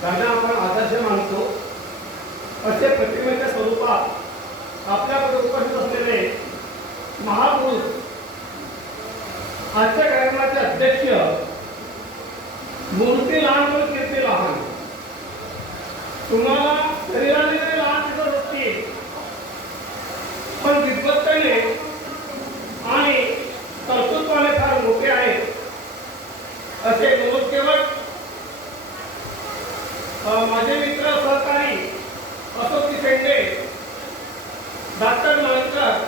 ज्यांना आपण आदर्श मानतो असे प्रतिमेच्या स्वरूपात आपल्याकडे उपस्थित असलेले महापुरुष आजच्या कार्यक्रमाचे अध्यक्ष मूर्ती लहान म्हणून कीर्ती लहान. तुम्हाला शरीराने जरी लहान दिसत असतील पण विद्वत्ताने आणि कर्तृत्वाने फार मोठे आहेत असे माझे मित्र सहकारी अशोक शेंडे डॉक्टर मानकर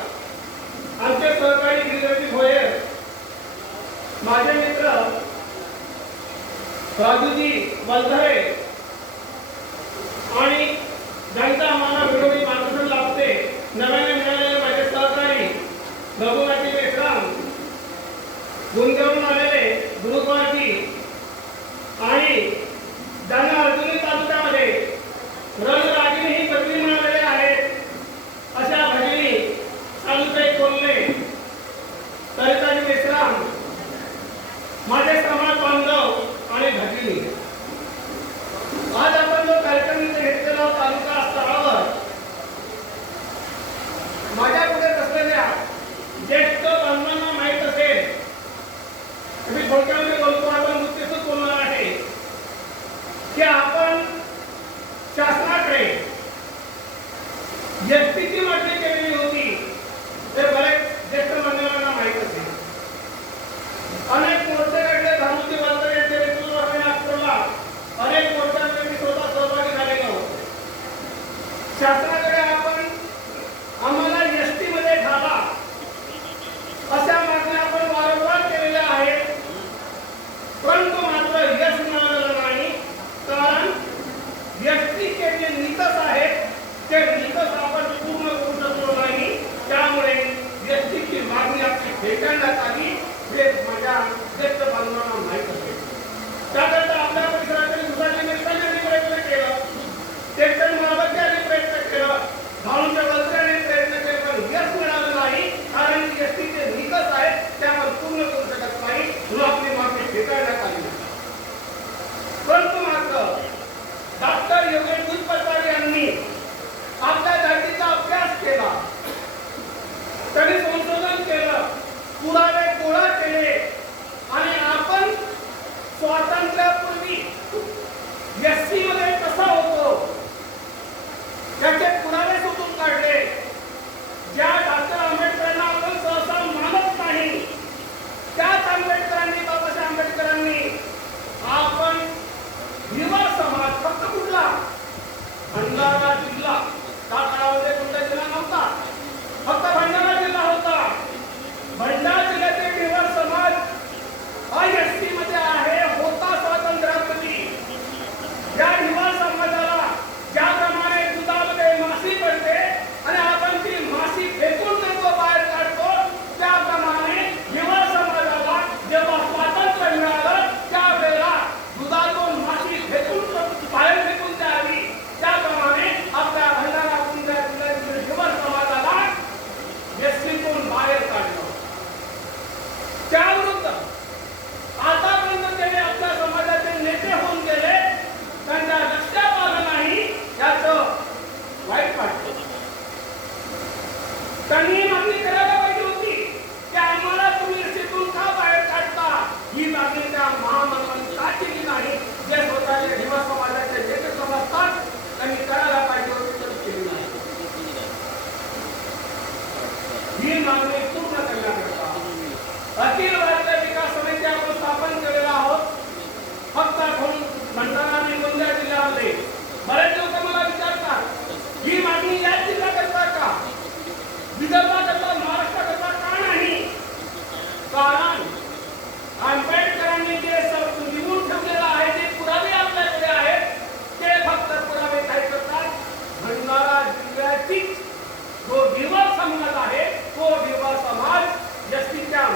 आमचे सहकारी गिरीजी भोयर माझे मित्र राजूजी वलधरे आणि ज्यांचा आम्हाला विरोधी माणसं लाभते नव्याने जस्टिस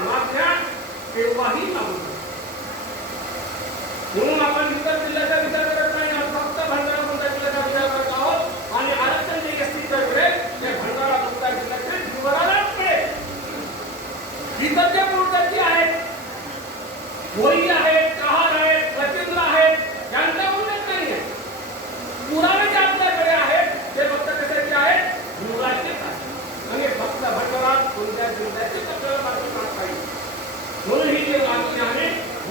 वाक्यात तेव्हाही सांगू शकतो म्हणून आपण इतर जिल्ह्याचा विचार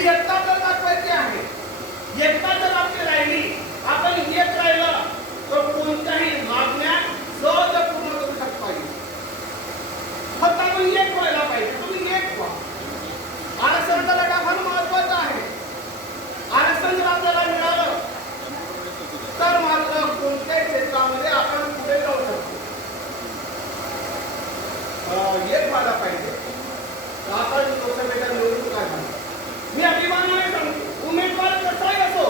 ही दाखवायची आहे. एकता जर आपली राहिली आपण येत राहिलं तर कोणत्याही मागण्या सहज पूर्ण करू पाहिजे फक्त आपण एक व्हायला पाहिजे. तुम्ही एक व्हा. आरक्षण जरा फार महत्वाचं आहे. आरक्षण जर आपल्याला मिळालं तर मात्र कोणत्याही क्षेत्रामध्ये आपण पुढे जाऊ शकतो. एक व्हायला पाहिजे. आपण लोकसभेच्या मी अभिमानाने सांगतो उमेदवार कसाही असो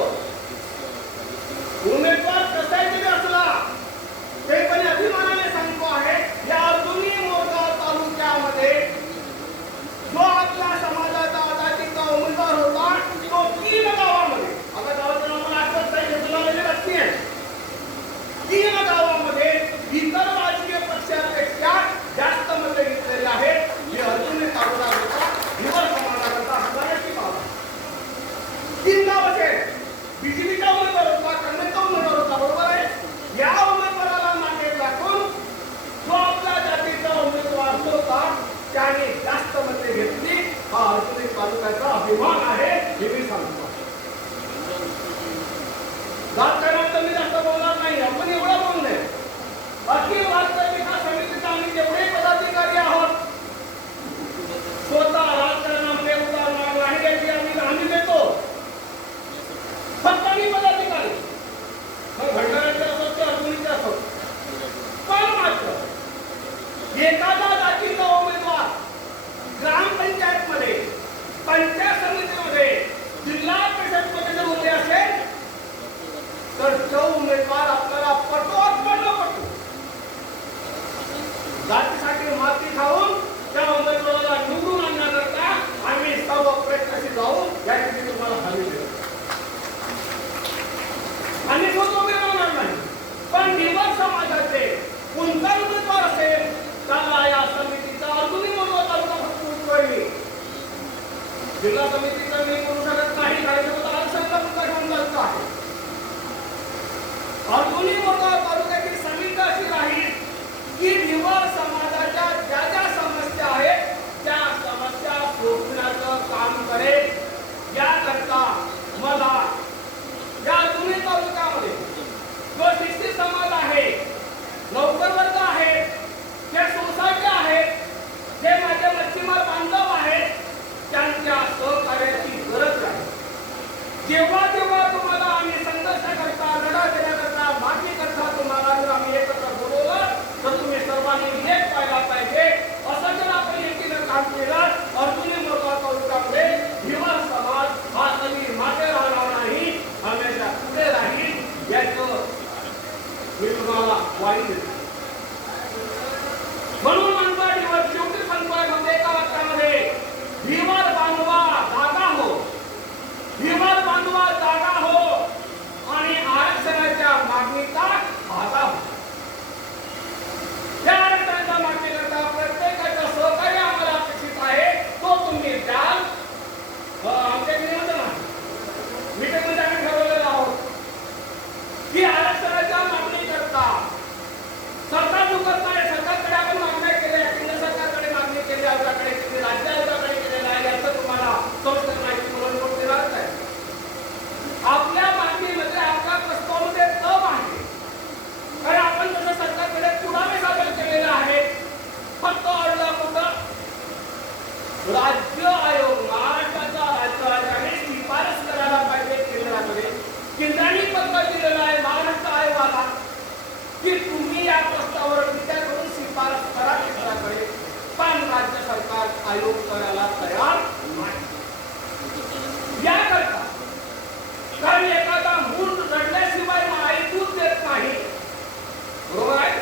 आयोग करायला तयार नाही. याकरता कारण एखादा मूल रडल्याशिवाय आई देत नाही. बरोबर आहे?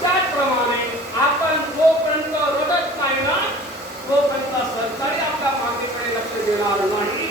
त्याचप्रमाणे आपण जोपर्यंत रडत नाही ना तोपर्यंत सरकारी आपल्या मागणीकडे लक्ष देणार नाही.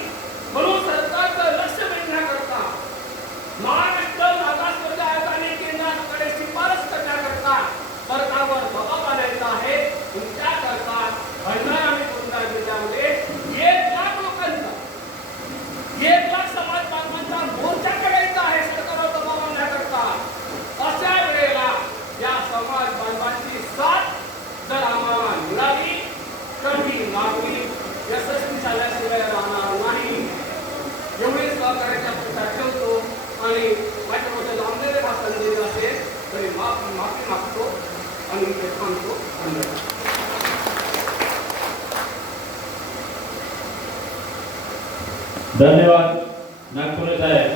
धन्यवाद. नागपुरे साहेब.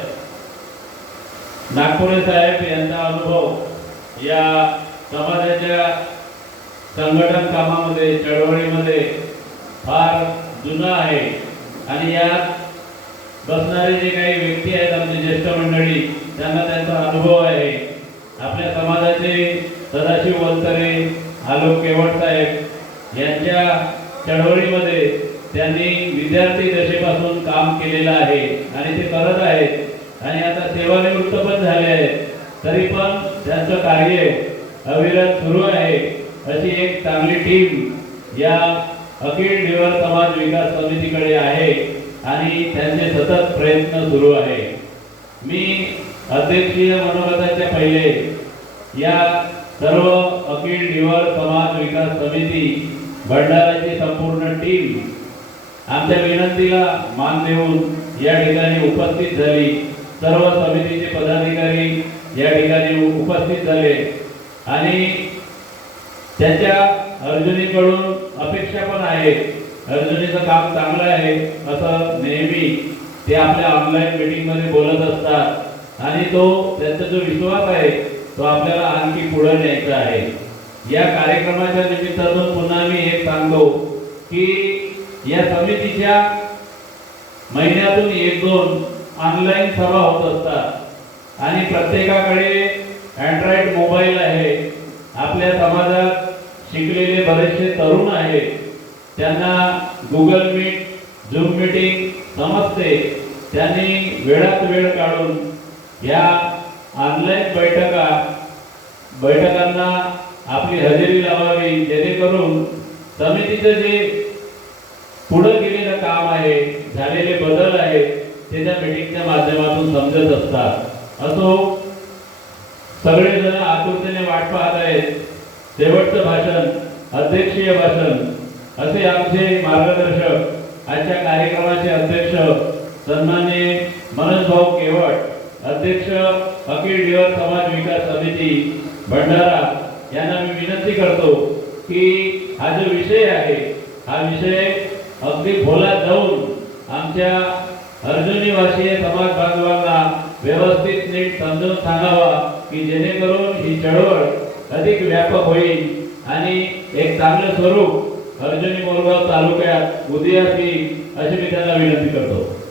नागपुरे साहेब यांचा अनुभव या समाजाच्या संघटन कामामध्ये चळवळीमध्ये फार जुना आहे. आणि यात बसणारे जे काही व्यक्ती आहेत आमचे ज्येष्ठ मंडळी त्यांना त्यांचा अनुभव आहे. आपल्या समाजाचे सदाशिव वलतरे आलोक केवट साहेब यांच्या चळवळीमध्ये त्यांनी विद्यार्थी दशेपासून काम केलेलं आहे आणि ते करत आहेत. आणि आता सेवानिवृत्त पण झाले आहेत. तरी पण त्यांचं कार्य अविरत सुरू आहे. अशी एक चांगली टीम या अखिल डिवर समाज विकास समितीकडे आहे आणि त्यांचे सतत प्रयत्न सुरू आहे. मी अध्यक्षीय मनोगताच्या पहिले या सर्व अखिल डिवर समाज विकास समिती भंडाराची संपूर्ण टीम आमच्या विनंतीला मान देऊन या ठिकाणी उपस्थित झाली. सर्व समितीचे पदाधिकारी या ठिकाणी उपस्थित झाले. आणि त्याच्या अर्जुनीकडून अपेक्षा पण आहे अर्जुनीचं काम चांगलं आहे असं नेहमी ते आपल्या ऑनलाईन मीटिंगमध्ये बोलत असतात. आणि तो त्यांचा जो विश्वास आहे तो आपल्याला आणखी पुढे न्यायचा आहे. या कार्यक्रमाच्या निमित्तातून पुन्हा मी एक सांगतो की या समितीच्या महिन्यातून एक दोन ऑनलाईन सभा होत असतात. आणि प्रत्येकाकडे अँड्रॉइड मोबाईल आहे. आपल्या समाजात शिकलेले बरेचसे तरुण आहेत. त्यांना गुगल मीट झूम मीटिंग समजते. त्यांनी वेळात वेळ काढून या ऑनलाईन बैठका बैठकांना आपली हजेरी लावावी जेणेकरून समितीचं जे ते त्या मिटिंगच्या माध्यमातून समजत असतात. असो सगळेजण आतुरतेने वाट पाहत आहेत. शेवटचं भाषण अध्यक्षीय भाषण असे आमचे मार्गदर्शक आजच्या कार्यक्रमाचे अध्यक्ष सन्माननीय मनोज भाऊ केवट अध्यक्ष अखिल डिवर समाज विकास समिती भंडारा यांना मी विनंती करतो की हा जो विषय आहे हा विषय अगदी खोलात जाऊन आमच्या अर्जुनीवासीय समाज बांधवांना व्यवस्थित नीट समजून सांगावा की जेणेकरून ही चळवळ अधिक व्यापक होईल. आणि एक चांगलं स्वरूप अर्जुनी मोरगाव तालुक्यात उदयास येईल अशी मी त्यांना विनंती करतो.